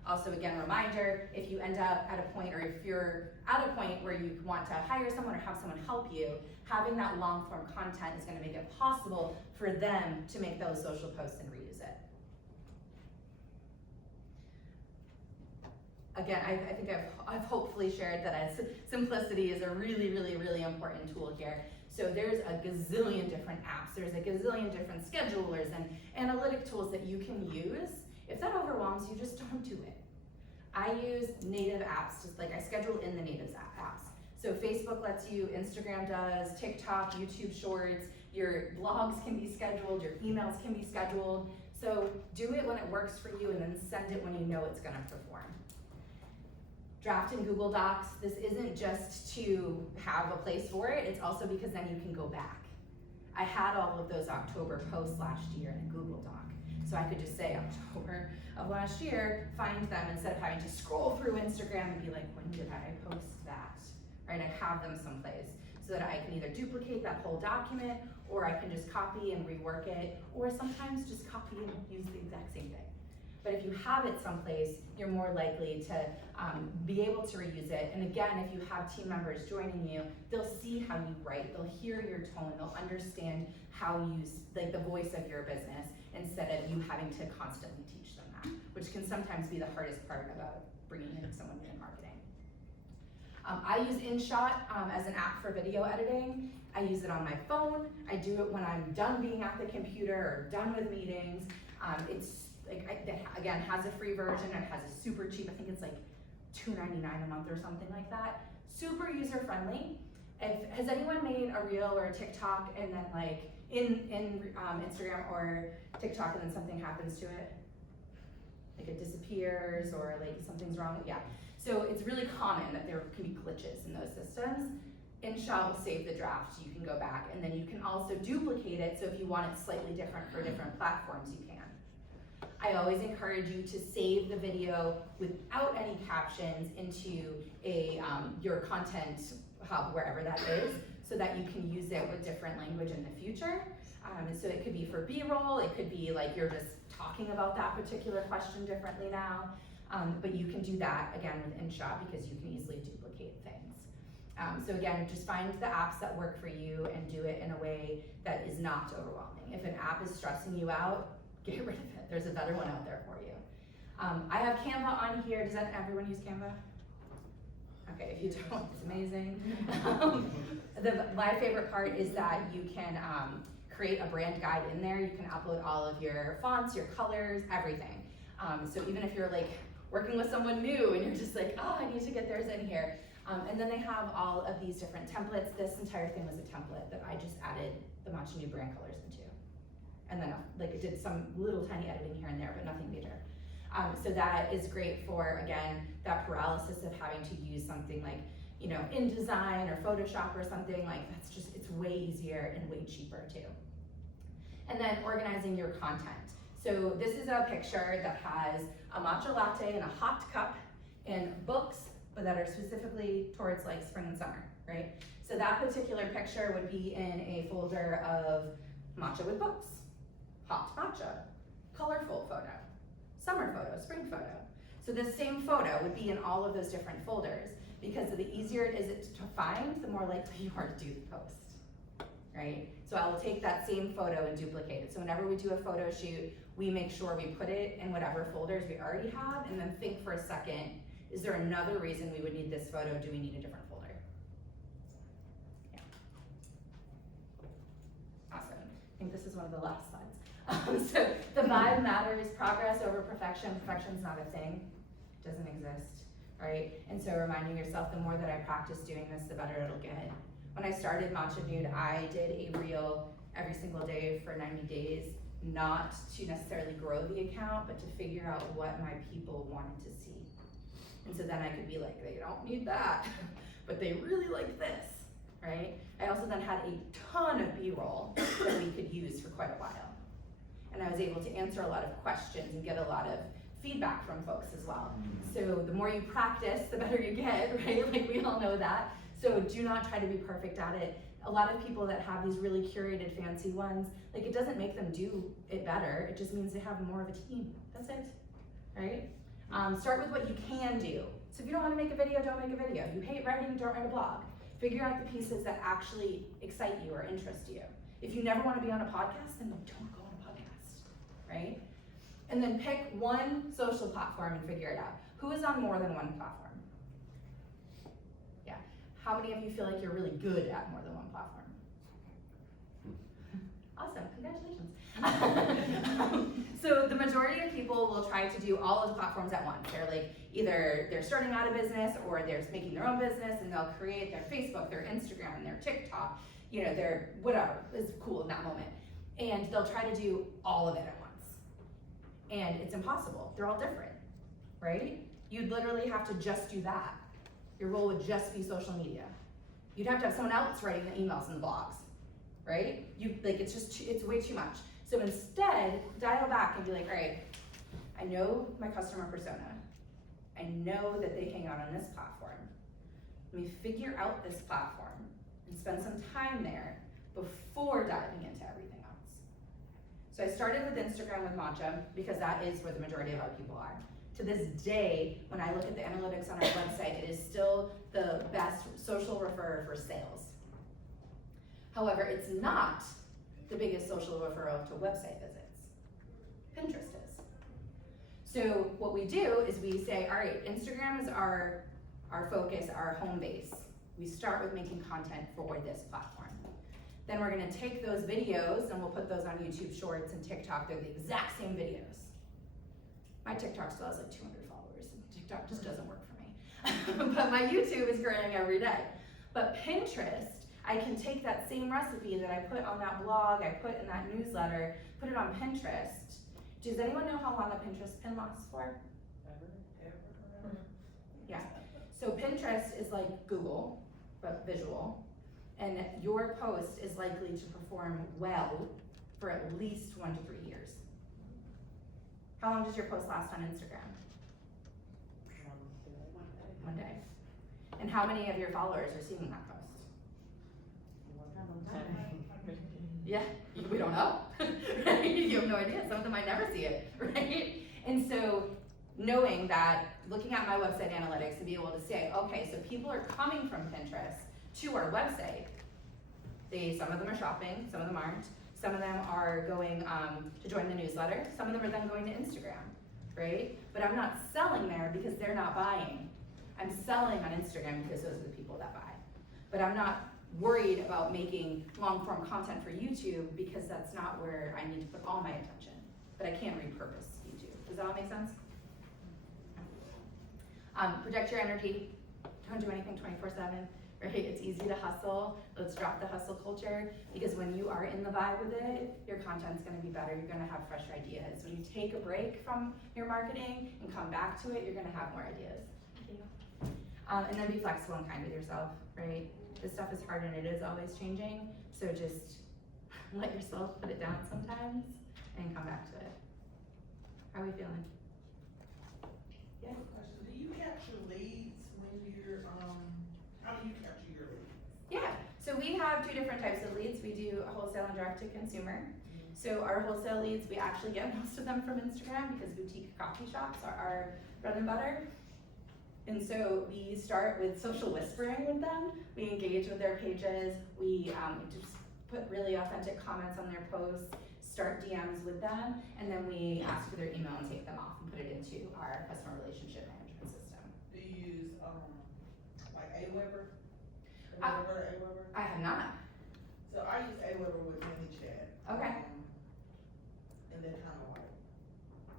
Also, again, reminder, if you end up at a point, or if you're at a point where you want to hire someone or have someone help you, having that long form content is gonna make it possible for them to make those social posts and reuse it. Again, I think I've hopefully shared that simplicity is a really, really, really important tool here. So there's a gazillion different apps, there's a gazillion different schedulers and analytic tools that you can use. If that overwhelms you, just don't do it. I use native apps, just like I schedule in the native apps. So Facebook lets you, Instagram does, TikTok, YouTube Shorts, your blogs can be scheduled, your emails can be scheduled. So do it when it works for you, and then send it when you know it's gonna perform. Draft in Google Docs. This isn't just to have a place for it, it's also because then you can go back. I had all of those October posts last year in a Google Doc. So I could just say October of last year, find them instead of having to scroll through Instagram and be like, when did I post that? Right, I have them someplace so that I can either duplicate that whole document, or I can just copy and rework it, or sometimes just copy and use the exact same thing. But if you have it someplace, you're more likely to be able to reuse it. And again, if you have team members joining you, they'll see how you write, they'll hear your tone, they'll understand how you, like the voice of your business, instead of you having to constantly teach them that, which can sometimes be the hardest part about bringing in someone in marketing. I use InShot as an app for video editing. I use it on my phone. I do it when I'm done being at the computer or done with meetings. It's like, again, has a free version. It has a super cheap, I think it's like $2.99 a month or something like that. Super user friendly. Has anyone made a reel or a TikTok and then like in Instagram or TikTok and then something happens to it? Like it disappears or like something's wrong? Yeah. So it's really common that there can be glitches in those systems. InShot will save the draft, you can go back, and then you can also duplicate it, so if you want it slightly different for different platforms, you can. I always encourage you to save the video without any captions into your content hub, wherever that is, so that you can use it with different language in the future. So it could be for B-roll, it could be like you're just talking about that particular question differently now. But you can do that again with InShot because you can easily duplicate things. So again, just find the apps that work for you and do it in a way that is not overwhelming. If an app is stressing you out, get rid of it. There's a better one out there for you. I have Canva on here. Does everyone use Canva? Okay, if you don't, it's amazing. My favorite part is that you can create a brand guide in there. You can upload all of your fonts, your colors, everything. So even if you're like working with someone new and you're just like, oh, I need to get theirs in here. And then they have all of these different templates. This entire thing was a template that I just added the Matcha Nude brand colors into. And then like it did some little tiny editing here and there, but nothing major. So that is great for, again, that paralysis of having to use something like, you know, InDesign or Photoshop or something. Like that's just, it's way easier and way cheaper too. And then organizing your content. So this is a picture that has a matcha latte in a hot cup and books, but that are specifically towards like spring and summer, right? So that particular picture would be in a folder of matcha with books, hot matcha, colorful photo, summer photo, spring photo. So this same photo would be in all of those different folders because the easier it is to find, the more likely you are to do the post, right? So I will take that same photo and duplicate it. So whenever we do a photo shoot, we make sure we put it in whatever folders we already have and then think for a second, is there another reason we would need this photo? Do we need a different folder? Yeah. Awesome. I think this is one of the last slides. So the vibe matters, progress over perfection. Perfection's not a thing, it doesn't exist, right? And so reminding yourself, the more that I practice doing this, the better it'll get. When I started Matcha Nude, I did a reel every single day for 90 days, not to necessarily grow the account, but to figure out what my people wanted to see. And so then I could be like, they don't need that, but they really like this, right? I also then had a ton of B-roll that we could use for quite a while. And I was able to answer a lot of questions and get a lot of feedback from folks as well. So the more you practice, the better you get, right? Like we all know that. So do not try to be perfect at it. A lot of people that have these really curated fancy ones, like it doesn't make them do it better. It just means they have more of a team. That's it, right? Start with what you can do. So if you don't want to make a video, don't make a video. You hate writing, don't write a blog. Figure out the pieces that actually excite you or interest you. If you never want to be on a podcast, then don't go on a podcast, right? And then pick one social platform and figure it out. Who is on more than one platform? Yeah. How many of you feel like you're really good at more than one platform? Awesome, congratulations. So the majority of people will try to do all of the platforms at once. They're like, either they're starting out a business or they're making their own business and they'll create their Facebook, their Instagram, their TikTok, you know, their whatever is cool in that moment. And they'll try to do all of it at once. And it's impossible, they're all different, right? You'd literally have to just do that. Your role would just be social media. You'd have to have someone else writing the emails and the blogs, right? It's way too much. So instead, dial back and be like, all right, I know my customer persona. I know that they hang out on this platform. Let me figure out this platform and spend some time there before diving into everything else. So I started with Instagram with Matcha because that is where the majority of our people are. To this day, when I look at the analytics on our website, it is still the best social referrer for sales. However, it's not the biggest social referral to website visits. Pinterest is. So what we do is we say, all right, Instagram is our focus, our home base. We start with making content for this platform. Then we're gonna take those videos and we'll put those on YouTube Shorts and TikTok. They're the exact same videos. My TikTok still has like 200 followers. And TikTok just doesn't work for me. But my YouTube is growing every day. But Pinterest, I can take that same recipe that I put on that blog, I put in that newsletter, put it on Pinterest. Does anyone know how long a Pinterest pin lasts for? Ever. Yeah. So Pinterest is like Google, but visual. And your post is likely to perform well for at least 1 to 3 years. How long does your post last on Instagram? One day. And how many of your followers are seeing that post? Yeah, we don't know, right? You have no idea. Some of them might never see it, right? And so knowing that, looking at my website analytics and be able to say, okay, so people are coming from Pinterest to our website. Some of them are shopping, some of them aren't. Some of them are going to join the newsletter. Some of them are then going to Instagram, right? But I'm not selling there because they're not buying. I'm selling on Instagram because those are the people that buy. But I'm not worried about making long form content for YouTube because that's not where I need to put all my attention. But I can repurpose YouTube. Does that all make sense? Protect your energy. Don't do anything 24/7, right? It's easy to hustle. Let's drop the hustle culture because when you are in the vibe with it, your content's gonna be better. You're gonna have fresh ideas. When you take a break from your marketing and come back to it, you're gonna have more ideas. And then be flexible and kind with yourself, right? This stuff is hard and it is always changing. So just let yourself put it down sometimes and come back to it. How are we feeling? Yeah. Question, do you capture leads when you're, how do you capture your leads? Yeah, so we have two different types of leads. We do wholesale and direct to consumer. So our wholesale leads, we actually get most of them from Instagram because boutique coffee shops are our bread and butter. And so we start with social whispering with them. We engage with their pages. We just put really authentic comments on their posts, start DMs with them, and then we ask for their email and take them off and put it into our customer relationship management system. Do you use, like Aweber? Have you ever heard of Aweber? I have not. So I use Aweber with ManyChat. Okay. And then kind of like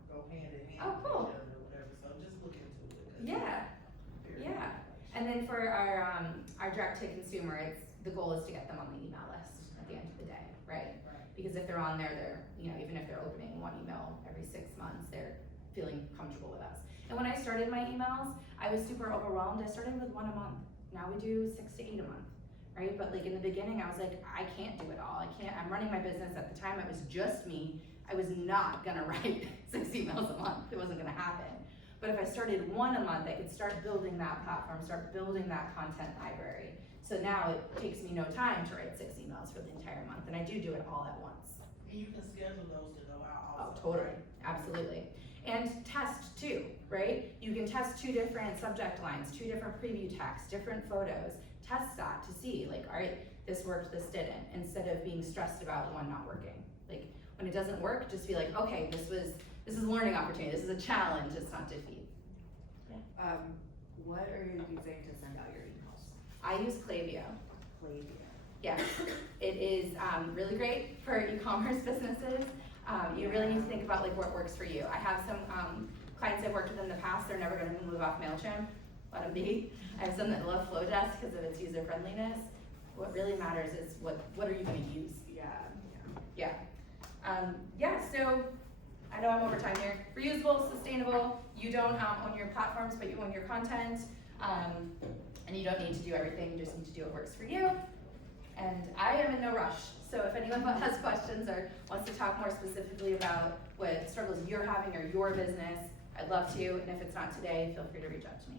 go hand in hand Oh, with cool. each other or whatever, so just look into it. 'Cause Yeah. it's very Yeah. information. And then for our direct to consumer, the goal is to get them on the email list at the end of the day, right? Right. Because if they're on there, even if they're opening one email every 6 months, they're feeling comfortable with us. And when I started my emails, I was super overwhelmed. I started with 1 a month. Now we do 6 to 8 a month, right? But like in the beginning, I was like, I can't do it all. I'm running my business at the time. It was just me. I was not gonna write 6 emails a month. It wasn't gonna happen. But if I started 1 a month, I could start building that platform, start building that content library. So now it takes me no time to write 6 emails for the entire month, and I do it all at once. And you can schedule those to go out Oh, also. totally, right? absolutely. And test too, right? You can test 2 different subject lines, 2 different preview texts, different photos. Test that to see, like, all right, this worked, this didn't, instead of being stressed about one not working. Like, when it doesn't work, just be like, okay, this is a learning opportunity, this is a challenge, it's not defeat. What are you using to send out your emails? I use Klaviyo. Klaviyo. Yes, it is really great for e-commerce businesses. You really need to think about like what works for you. I have some clients I've worked with in the past, they're never gonna move off MailChimp, let them be. I have some that love Flowdesk because of its user friendliness. What really matters is what are you gonna use? Yeah. So I know I'm over time here. Reusable, sustainable, you don't own your platforms, but you own your content. And you don't need to do everything, you just need to do what works for you. And I am in no rush. So if anyone has questions or wants to talk more specifically about what struggles you're having or your business, I'd love to. And if it's not today, feel free to reach out to me.